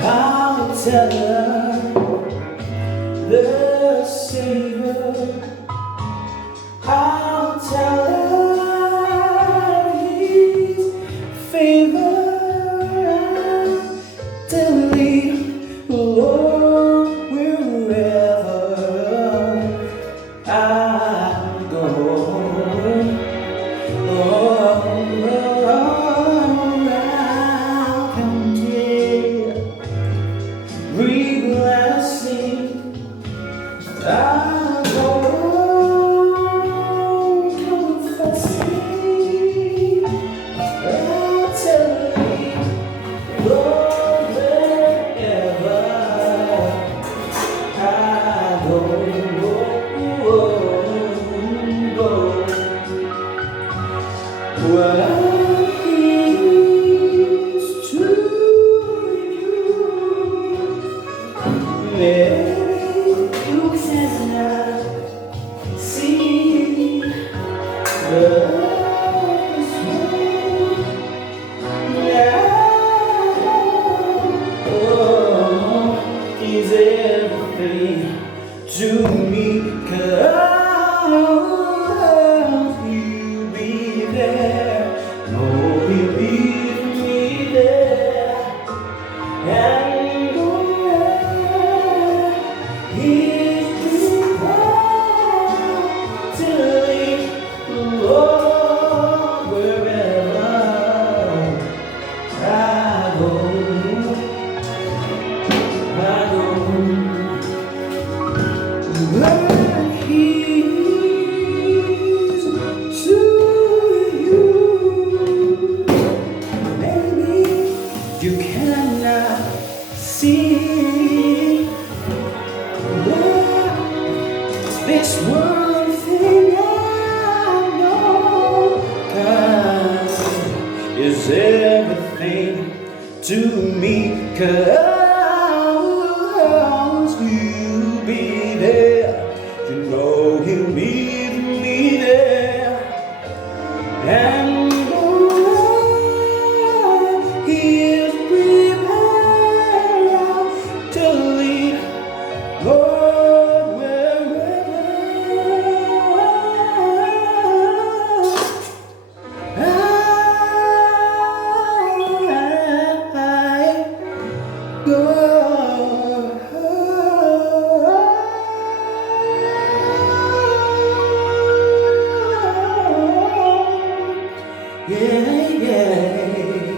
I'll tell her the Savior. I'll tell her His favor to lead wherever I go. Blessing, I go confessing, I'll tell you, Lord, wherever I go, what is to you says not see love's way now. Oh, he's everything to me, 'cause he'll be there. Oh, he'll be there. And you cannot see this one thing I know, 'cause is everything to me, 'cause you'll be there. You know he'll meet me there. And Lord, wherever I go, yeah, yeah.